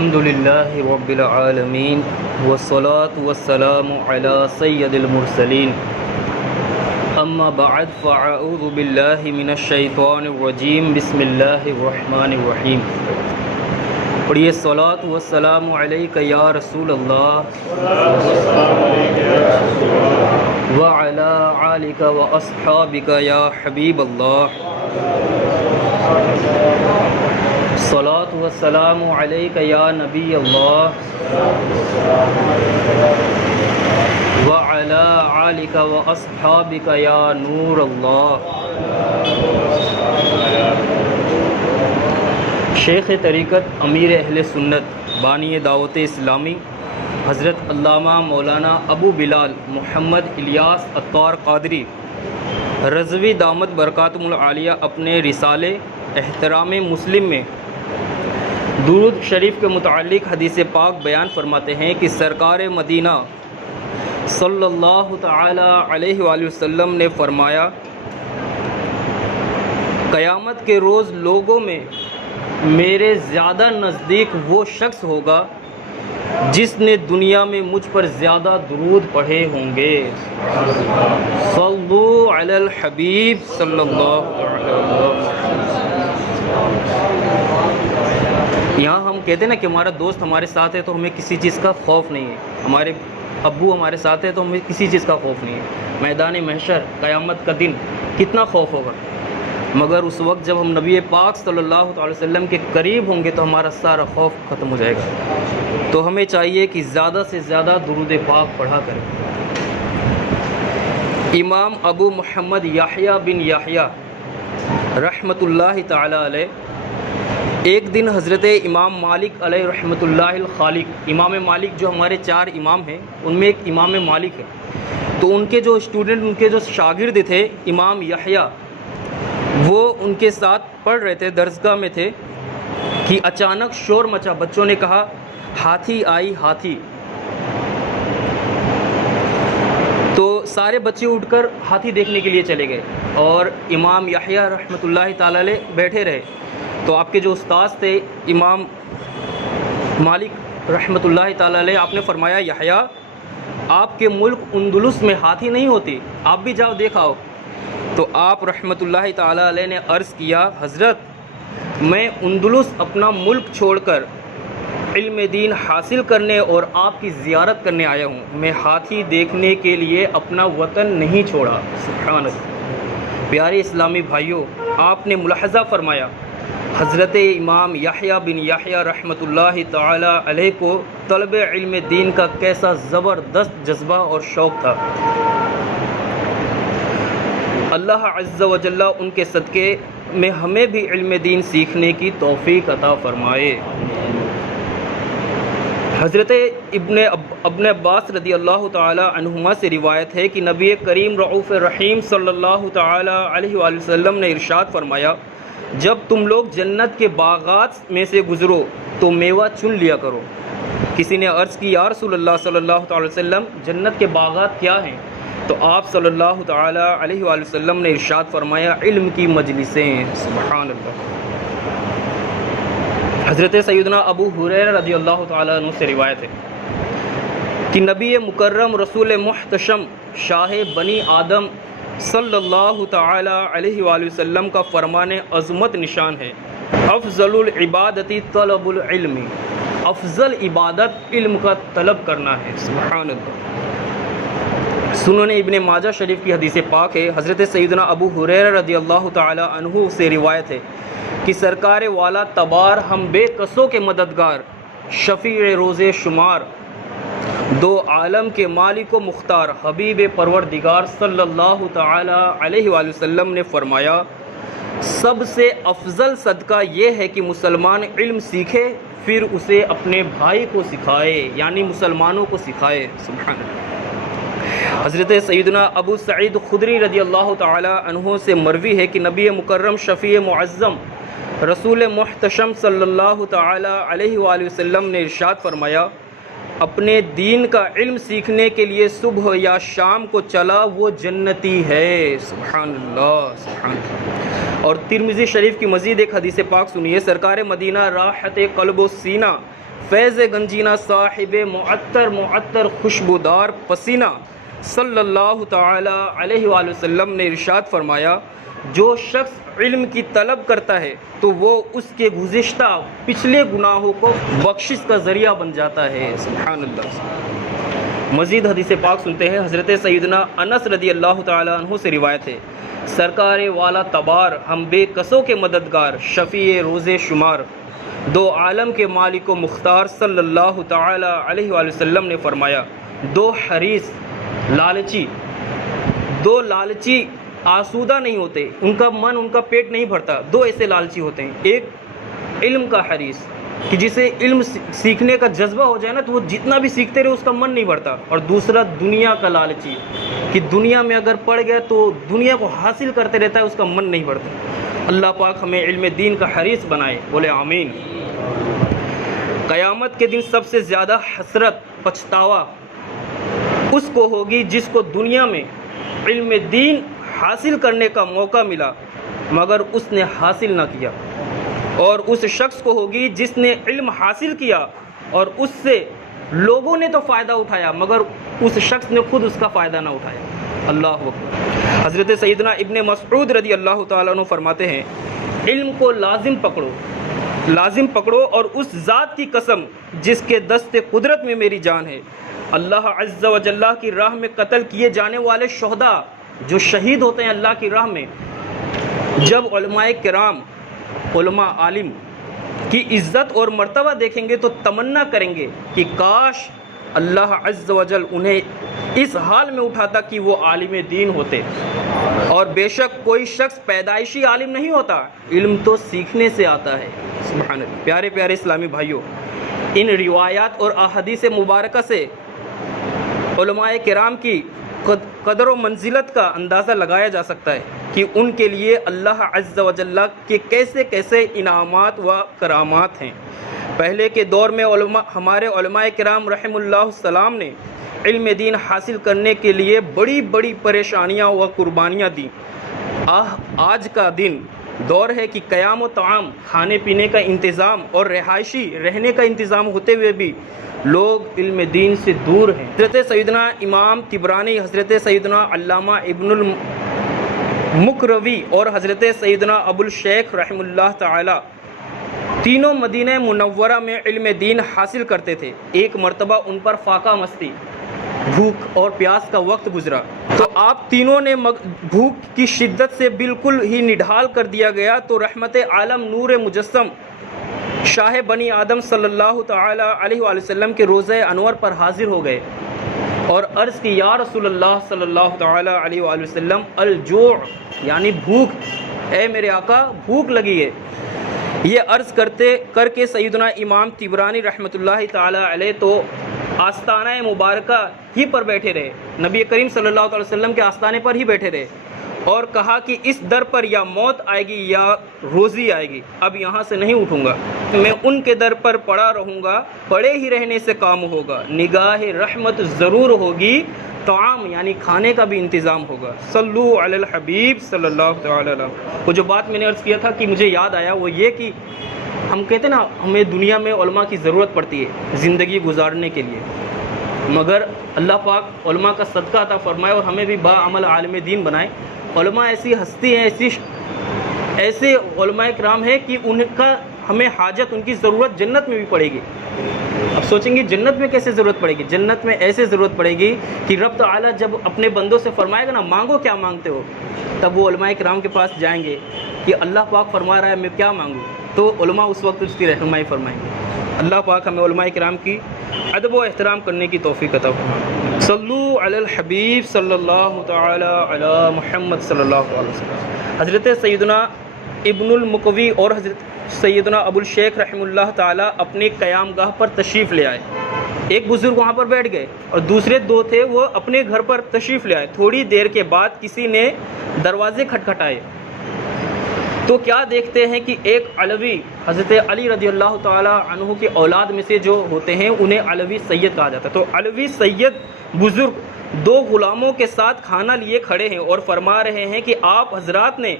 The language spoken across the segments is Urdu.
الحمد لله رب العالمين والصلاة والسلام على سيد المرسلين أما بعد فأعوذ بالله من الشيطان الرجيم بسم الله الرحمن الرحيم پڑھیے الصلاۃ والسلام علیک یا رسول اللہ وعلی آلک واصحابک یا حبیب اللہ الصلاۃ والسلام علیک یا نبی اللہ وعلی آلک واصحابک یا نور اللہ۔ شیخ طریقت امیر اہل سنت بانی دعوت اسلامی حضرت علامہ مولانا ابو بلال محمد الیاس عطار قادری رضوی دامت برکاتہم العالیہ اپنے رسالے احترام مسلم میں درود شریف کے متعلق حدیث پاک بیان فرماتے ہیں کہ سرکار مدینہ صلی اللہ تعالی علیہ وآلہ وسلم نے فرمایا، قیامت کے روز لوگوں میں میرے زیادہ نزدیک وہ شخص ہوگا جس نے دنیا میں مجھ پر زیادہ درود پڑھے ہوں گے۔ صلو علی الحبیب صلی اللہ علیہ وسلم۔ یہاں ہم کہتے ہیں نا کہ ہمارا دوست ہمارے ساتھ ہے تو ہمیں کسی چیز کا خوف نہیں ہے، ہمارے ابو ہمارے ساتھ ہے تو ہمیں کسی چیز کا خوف نہیں ہے۔ میدان محشر قیامت کا دن کتنا خوف ہوگا، مگر اس وقت جب ہم نبی پاک صلی اللہ علیہ وسلم کے قریب ہوں گے تو ہمارا سارا خوف ختم ہو جائے گا۔ تو ہمیں چاہیے کہ زیادہ سے زیادہ درود پاک پڑھا کریں۔ امام ابو محمد یحییٰ بن یحییٰ رحمۃ اللہ تعالی علیہ ایک دن حضرت امام مالک علیہ رحمۃ اللہ الخالق، امام مالک جو ہمارے 4 امام ہیں ان میں ایک امام مالک ہے، تو ان کے جو اسٹوڈنٹ، ان کے جو شاگرد تھے امام یحییٰ، وہ ان کے ساتھ پڑھ رہے تھے، درسگاہ میں تھے کہ اچانک شور مچا، بچوں نے کہا ہاتھی آئی ہاتھی۔ تو سارے بچے اٹھ کر ہاتھی دیکھنے کے لیے چلے گئے اور امام یحییٰ رحمۃ اللہ تعالی علیہ بیٹھے رہے۔ تو آپ کے جو استاذ تھے امام مالک رحمۃ اللہ تعالی علیہ، آپ نے فرمایا یحییٰ آپ کے ملک اندلس میں ہاتھی نہیں ہوتی، آپ بھی جاؤ دیکھاؤ۔ تو آپ رحمۃ اللہ تعالی علیہ نے عرض کیا، حضرت میں اندلس اپنا ملک چھوڑ کر علم دین حاصل کرنے اور آپ کی زیارت کرنے آیا ہوں، میں ہاتھی دیکھنے کے لیے اپنا وطن نہیں چھوڑا۔ سبحان اللہ۔ پیارے اسلامی بھائیوں، آپ نے ملاحظہ فرمایا حضرت امام یحییٰ بن یحییٰ رحمۃ اللہ تعالی علیہ کو طلب علم دین کا کیسا زبردست جذبہ اور شوق تھا۔ اللہ عز و جل ان کے صدقے میں ہمیں بھی علم دین سیکھنے کی توفیق عطا فرمائے۔ حضرت ابن عباس رضی اللہ تعالی عنہما سے روایت ہے کہ نبی کریم رؤوف رحیم صلی اللہ تعالی علیہ وآلہ وسلم نے ارشاد فرمایا، جب تم لوگ جنت کے باغات میں سے گزرو تو میوہ چن لیا کرو۔ کسی نے عرض کی، یا رسول اللہ صلی اللہ تعالی وسلم جنت کے باغات کیا ہیں؟ تو آپ صلی اللہ تعالی علیہ وآلہ وسلم نے ارشاد فرمایا، علم کی مجلسیں۔ سبحان اللہ۔ حضرت سیدنا ابو ہریرہ رضی اللہ تعالیٰ عنہ سے روایت ہے کہ نبی مکرم رسول محتشم شاہ بنی آدم صلی اللہ تعالی علیہ وآلہ وسلم کا فرمان عظمت نشان ہے، افضل العبادت طلب العلم، افضل عبادت علم کا طلب کرنا ہے۔ سبحان اللہ۔ سنن ابن ماجہ شریف کی حدیث پاک ہے، حضرت سیدنا ابو ہریرہ رضی اللہ تعالی عنہ سے روایت ہے کہ سرکار والا تبار ہم بے کسوں کے مددگار، شفیع روز شمار، دو عالم کے مالک و مختار، حبیب پروردگار صلی اللہ تعالی علیہ وآلہ وسلم نے فرمایا، سب سے افضل صدقہ یہ ہے کہ مسلمان علم سیکھے پھر اسے اپنے بھائی کو سکھائے، یعنی مسلمانوں کو سکھائے۔ سبحان اللہ۔ حضرت سیدنا ابو سعید خدری رضی اللہ تعالی عنہ سے مروی ہے کہ نبی مکرم شفیع معظم رسول محتشم صلی اللہ تعالی علیہ وآلہ وسلم نے ارشاد فرمایا، اپنے دین کا علم سیکھنے کے لیے صبح یا شام کو چلا وہ جنتی ہے۔ سبحان اللہ، سبحان اللہ۔ اور ترمذی شریف کی مزید ایک حدیث پاک سنیے، سرکار مدینہ راحت قلب و سینہ فیض گنجینا صاحب معطر خوشبودار پسینہ صلی اللہ تعالی علیہ وآلہ وسلم نے ارشاد فرمایا، جو شخص علم کی طلب کرتا ہے تو وہ اس کے گزشتہ پچھلے گناہوں کو بخشش کا ذریعہ بن جاتا ہے۔ سبحان اللہ۔ مزید حدیث پاک سنتے ہیں۔ حضرت سیدنا انس رضی اللہ تعالیٰ عنہ سے روایت ہے، سرکار والا تبار ہم بے کسوں کے مددگار، شفیع روز شمار، دو عالم کے مالک و مختار صلی اللہ تعالی علیہ وآلہ وسلم نے فرمایا، دو حریص دو لالچی آسودہ نہیں ہوتے، ان کا من ان کا پیٹ نہیں بھرتا۔ دو ایسے لالچی ہوتے ہیں، ایک علم کا حریص کہ جسے علم سیکھنے کا جذبہ ہو جائے نا تو وہ جتنا بھی سیکھتے رہے اس کا من نہیں بھرتا، اور دوسرا دنیا کا لالچی کہ دنیا میں اگر پڑ گیا تو دنیا کو حاصل کرتے رہتا ہے، اس کا من نہیں بھرتا۔ اللہ پاک ہمیں علم دین کا حریص بنائے، بولے آمین۔ قیامت کے دن سب سے زیادہ حسرت، پچھتاوا اس کو ہوگی جس کو دنیا میں علم دین حاصل کرنے کا موقع ملا مگر اس نے حاصل نہ کیا، اور اس شخص کو ہوگی جس نے علم حاصل کیا اور اس سے لوگوں نے تو فائدہ اٹھایا مگر اس شخص نے خود اس کا فائدہ نہ اٹھایا۔ اللہ اکبر۔ حضرت سیدنا ابن مسعود رضی اللہ تعالیٰ عنہ فرماتے ہیں، علم کو لازم پکڑو اور اس ذات کی قسم جس کے دست قدرت میں میری جان ہے، اللہ عز و جل کی راہ میں قتل کیے جانے والے شہداء جو شہید ہوتے ہیں اللہ کی راہ میں، جب علماء کرام، علماء عالم کی عزت اور مرتبہ دیکھیں گے تو تمنا کریں گے کہ کاش اللہ عز و جل انہیں اس حال میں اٹھاتا کہ وہ عالم دین ہوتے۔ اور بے شک کوئی شخص پیدائشی عالم نہیں ہوتا، علم تو سیکھنے سے آتا ہے۔ سبحان اللہ۔ پیارے پیارے اسلامی بھائیوں، ان روایات اور احادیث مبارکہ سے علماء کرام کی قدر و منزلت کا اندازہ لگایا جا سکتا ہے کہ ان کے لیے اللہ عز و جل کے کیسے کیسے انعامات و کرامات ہیں۔ پہلے کے دور میں ہمارے علماء کرام رحم اللہ السلام نے علم دین حاصل کرنے کے لیے بڑی بڑی پریشانیاں و قربانیاں دیں۔ آج کا دن دور ہے کہ قیام و طعام، کھانے پینے کا انتظام اور رہائشی رہنے کا انتظام ہوتے ہوئے بھی لوگ علم دین سے دور ہیں۔ حضرت سیدنا امام طبرانی، حضرت سیدنا علامہ ابن المقروی اور حضرت سیدنا ابو الشیخ رحم اللہ تعالی تینوں مدینہ منورہ میں علم دین حاصل کرتے تھے۔ ایک مرتبہ ان پر فاقہ مستی، بھوک اور پیاس کا وقت گزرا تو آپ تینوں نے بھوک کی شدت سے بالکل ہی نڈھال کر دیا گیا تو رحمت عالم نور مجسم شاہ بنی آدم صلی اللہ تعالی علیہ وآلہ وسلم کے روضہ انور پر حاضر ہو گئے اور عرض کی، یا رسول اللہ صلی اللہ تعالی علیہ وآلہ وسلم، الجوع یعنی بھوک، اے میرے آقا بھوک لگی ہے۔ یہ عرض کر کے سیدنا امام طبرانی رحمۃ اللہ تعالی علیہ تو آستانہ مبارکہ ہی پر بیٹھے رہے، نبی کریم صلی اللہ علیہ وسلم کے آستانے پر ہی بیٹھے رہے اور کہا کہ اس در پر یا موت آئے گی یا روزی آئے گی، اب یہاں سے نہیں اٹھوں گا، میں ان کے در پر پڑا رہوں گا، پڑے ہی رہنے سے کام ہوگا، نگاہ رحمت ضرور ہوگی، طعام یعنی کھانے کا بھی انتظام ہوگا۔ صلو علی الحبیب صلی اللہ تعالی علیہ۔ وہ جو بات میں نے عرض کیا تھا کہ مجھے یاد آیا وہ یہ کہ ہم کہتے ہیں نا ہمیں دنیا میں علماء کی ضرورت پڑتی ہے زندگی گزارنے کے لیے، مگر اللہ پاک علماء کا صدقہ عطا فرمائے اور ہمیں بھی باعمل عالم دین بنائے۔ علماء ایسی ہستی ہیں، ایسے علماء کرام ہیں کہ ان کا ہمیں حاجت، ان کی ضرورت جنت میں بھی پڑے گی۔ اب سوچیں گے جنت میں کیسے ضرورت پڑے گی؟ جنت میں ایسے ضرورت پڑے گی کہ رب تعالیٰ جب اپنے بندوں سے فرمائے گا نا مانگو کیا مانگتے ہو، تب وہ علماء کرام کے پاس جائیں گے کہ اللہ پاک فرما رہا ہے میں کیا مانگوں، تو علماء اس وقت اس کی رہنمائی فرمائیں گے۔ اللہ پاک ہمیں علماء کرام کی ادب و احترام کرنے کی توفیق عطا فرمائے۔ صلو علی الحبیب صلی اللہ تعالی علی محمد صلی اللہ علیہ وسلم۔ حضرت سیدنا ابن المقوی اور حضرت سیدنا ابو الشیخ رحم اللہ تعالی اپنے قیام گاہ پر تشریف لے آئے۔ ایک بزرگ وہاں پر بیٹھ گئے اور دوسرے دو تھے وہ اپنے گھر پر تشریف لے آئے۔ تھوڑی دیر کے بعد کسی نے دروازے کھٹکھٹائے تو کیا دیکھتے ہیں کہ ایک علوی، حضرت علی رضی اللہ تعالی عنہ کی اولاد میں سے جو ہوتے ہیں انہیں علوی سید کہا جاتا ہے، تو علوی سید بزرگ دو غلاموں کے ساتھ کھانا لیے کھڑے ہیں اور فرما رہے ہیں کہ آپ حضرات نے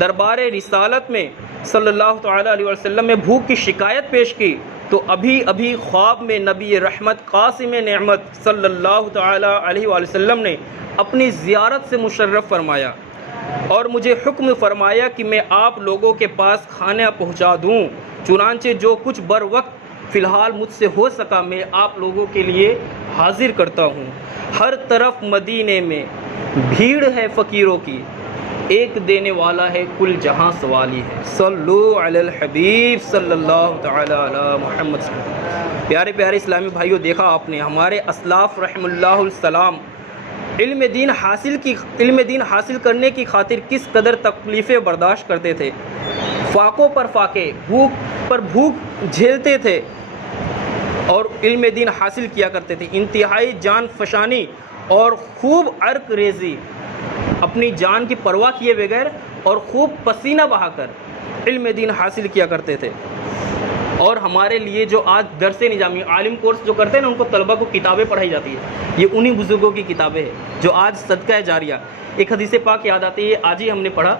دربار رسالت میں صلی اللہ تعالی علیہ وسلم میں بھوک کی شکایت پیش کی تو ابھی ابھی خواب میں نبی رحمت قاسم نعمت صلی اللہ تعالی علیہ وآلہ وسلم نے اپنی زیارت سے مشرف فرمایا اور مجھے حکم فرمایا کہ میں آپ لوگوں کے پاس کھانا پہنچا دوں۔ چنانچہ جو کچھ بر وقت فی الحال مجھ سے ہو سکا میں آپ لوگوں کے لیے حاضر کرتا ہوں۔ ہر طرف مدینے میں بھیڑ ہے فقیروں کی، ایک دینے والا ہے کل جہاں سوالی ہے۔ صلو علی الحبیب صلی اللہ تعالی علی محمد صلی اللہ علیہ وسلم۔ پیارے پیارے اسلامی بھائیوں، دیکھا آپ نے ہمارے اسلاف رحم اللہ السلام علم دین حاصل کرنے کی خاطر کس قدر تکلیفیں برداشت کرتے تھے، فاقوں پر فاقے، بھوک پر بھوک جھیلتے تھے اور علم دین حاصل کیا کرتے تھے۔ انتہائی جان فشانی اور خوب عرق ریزی، اپنی جان کی پرواہ کیے بغیر اور خوب پسینہ بہا کر علم دین حاصل کیا کرتے تھے۔ اور ہمارے لیے جو آج درس نظامی عالم کورس جو کرتے ہیں نا، ان کو طلبہ کو کتابیں پڑھائی جاتی ہے، یہ انہی بزرگوں کی کتابیں ہیں جو آج صدقہ جاریہ۔ ایک حدیث پاک یاد آتی ہے، آج ہی ہم نے پڑھا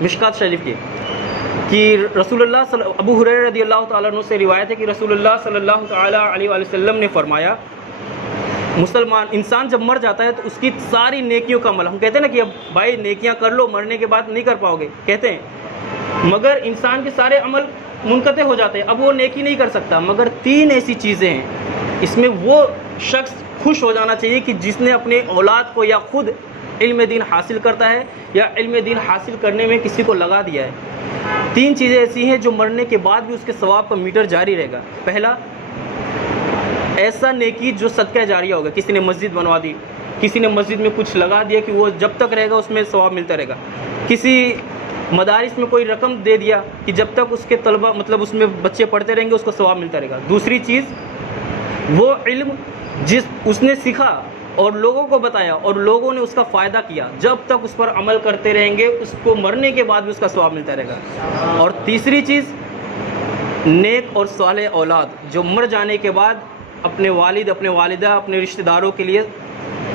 مشکات شریف کی، کہ رسول اللہ ابو ہریرہ رضی اللہ تعالیٰ عنہ سے روایت ہے کہ رسول اللہ صلی اللہ تعالیٰ علیہ وآلہ وسلم نے فرمایا، مسلمان انسان جب مر جاتا ہے تو اس کی ساری نیکیوں کا عمل، ہم کہتے ہیں نا کہ اب بھائی نیکیاں کر لو، مرنے کے بعد نہیں کر پاؤ گے کہتے ہیں، مگر انسان کے سارے عمل منقطع ہو جاتے ہیں، اب وہ نیکی نہیں کر سکتا، مگر تین ایسی چیزیں ہیں اس میں وہ شخص خوش ہو جانا چاہیے کہ جس نے اپنے اولاد کو یا خود علم دین حاصل کرتا ہے یا علم دین حاصل کرنے میں کسی کو لگا دیا ہے۔ تین چیزیں ایسی ہیں جو مرنے کے بعد بھی اس کے ثواب کا میٹر جاری رہے گا۔ پہلا، ایسا نیکی جو صدقہ جاریہ ہوگا، کسی نے مسجد بنوا دی، کسی نے مسجد میں کچھ لگا دیا کہ وہ جب تک رہے گا اس میں ثواب ملتا رہے گا، کسی مدارس میں کوئی رقم دے دیا کہ جب تک اس کے طلبہ مطلب اس میں بچے پڑھتے رہیں گے اس کو ثواب ملتا رہے گا۔ دوسری چیز، وہ علم جس اس نے سیکھا اور لوگوں کو بتایا اور لوگوں نے اس کا فائدہ کیا، جب تک اس پر عمل کرتے رہیں گے اس کو مرنے کے بعد بھی اس کا ثواب ملتا رہے گا۔ اور تیسری چیز، نیک اور صالح اولاد جو مر جانے کے بعد اپنے والد، اپنے والدہ، اپنے رشتہ داروں کے لیے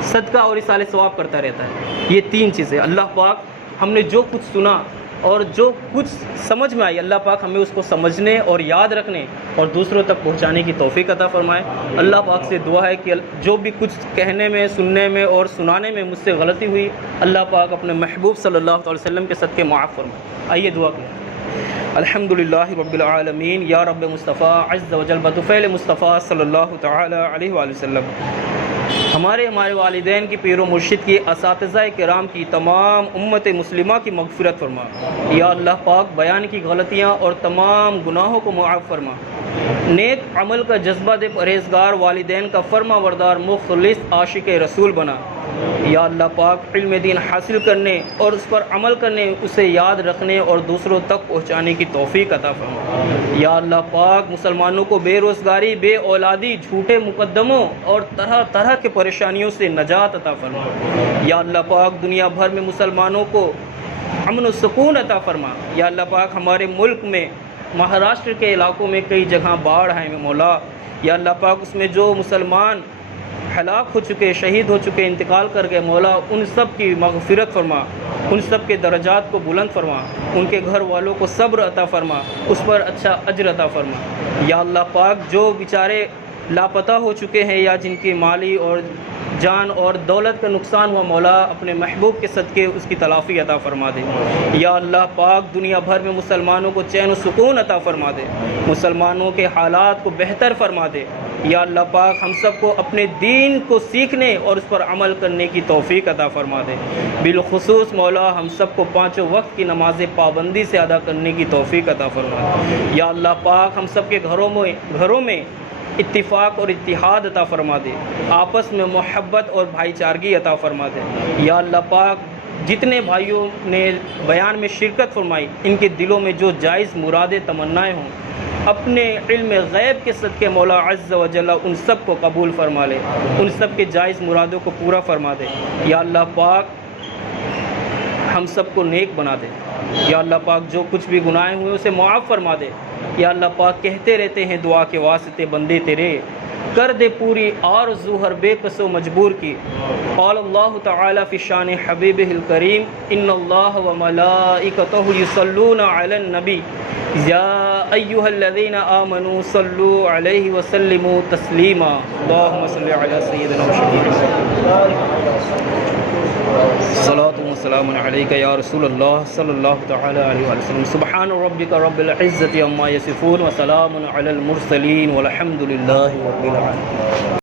صدقہ اور اصالہ ثواب کرتا رہتا ہے۔ یہ تین چیزیں اللہ پاک ہم نے جو کچھ سنا اور جو کچھ سمجھ میں آئی، اللہ پاک ہمیں اس کو سمجھنے اور یاد رکھنے اور دوسروں تک پہنچانے کی توفیق عطا فرمائے۔ اللہ پاک سے دعا ہے کہ جو بھی کچھ کہنے میں، سننے میں اور سنانے میں مجھ سے غلطی ہوئی، اللہ پاک اپنے محبوب صلی اللہ علیہ وسلم کے صدقے معاف فرمائے۔ آئیے دعا کریں۔ الحمدللہ رب العالمین، یا رب مصطفیٰ عز و جل بطفیل مصطفیٰ صلی اللہ تعالی علیہ وآلہ وسلم، ہمارے والدین کی پیر و مرشد کی، اساتذہ کرام کی، تمام امت مسلمہ کی مغفرت فرما۔ یا اللہ پاک بیان کی غلطیاں اور تمام گناہوں کو معاف فرما۔ نیک عمل کا جذبہ دے، پرہیزگار والدین کا فرما بردار مخلص عاشق رسول بنا۔ یا اللہ پاک علم دین حاصل کرنے اور اس پر عمل کرنے، اسے یاد رکھنے اور دوسروں تک پہنچانے کی توفیق عطا فرما۔ یا اللہ پاک مسلمانوں کو بے روزگاری، بے اولادی، جھوٹے مقدموں اور طرح طرح کے پریشانیوں سے نجات عطا فرما۔ یا اللہ پاک دنیا بھر میں مسلمانوں کو امن و سکون عطا فرما۔ یا اللہ پاک ہمارے ملک میں مہاراشٹر کے علاقوں میں کئی جگہ باڑھ ہیں مولا، یا اللہ پاک اس میں جو مسلمان ہلاک ہو چکے، شہید ہو چکے، انتقال کر گئے، مولا ان سب کی مغفرت فرما، ان سب کے درجات کو بلند فرما، ان کے گھر والوں کو صبر عطا فرما، اس پر اچھا اجر عطا فرما۔ یا اللہ پاک جو بیچارے لاپتہ ہو چکے ہیں یا جن کی مالی اور جان اور دولت کا نقصان ہوا، مولا اپنے محبوب کے صدقے اس کی تلافی عطا فرما دے۔ یا اللہ پاک دنیا بھر میں مسلمانوں کو چین و سکون عطا فرما دے، مسلمانوں کے حالات کو بہتر فرما دے۔ یا اللہ پاک ہم سب کو اپنے دین کو سیکھنے اور اس پر عمل کرنے کی توفیق عطا فرما دے۔ بالخصوص مولا ہم سب کو پانچوں وقت کی نماز پابندی سے ادا کرنے کی توفیق عطا فرما دے۔ یا اللہ پاک ہم سب کے گھروں میں اتفاق اور اتحاد عطا فرما دے، آپس میں محبت اور بھائی چارگی عطا فرما دے۔ یا اللہ پاک جتنے بھائیوں نے بیان میں شرکت فرمائی، ان کے دلوں میں جو جائز مرادیں تمنائیں ہوں، اپنے علم غیب کے صدقے مولا عز و جل ان سب کو قبول فرما لے، ان سب کے جائز مرادوں کو پورا فرما دے۔ یا اللہ پاک ہم سب کو نیک بنا دے۔ یا اللہ پاک جو کچھ بھی گناہ ہوئے اسے معاف فرما دے۔ یا اللہ پاک کہتے رہتے ہیں دعا کے واسطے بندے تیرے، کر دے پوری آرزو ہر بے کس و مجبور کی۔ قال اللہ تعالی فی شان حبیبہ الکریم ان اللہ و ملائکتہ یصلون علی النبی یا ایہا الذین آمنوا صلوا علیہ وسلموا تسلیما اللہم صلی علی سیدنا و شفیعنا صلاۃ و سلام علیک یا رسول اللہ صلی اللہ تعالی علیہ وسلم۔ سبحان ربک رب العزۃ عما یصفون وسلام علی المرسلین والحمد للہ رب العالمین۔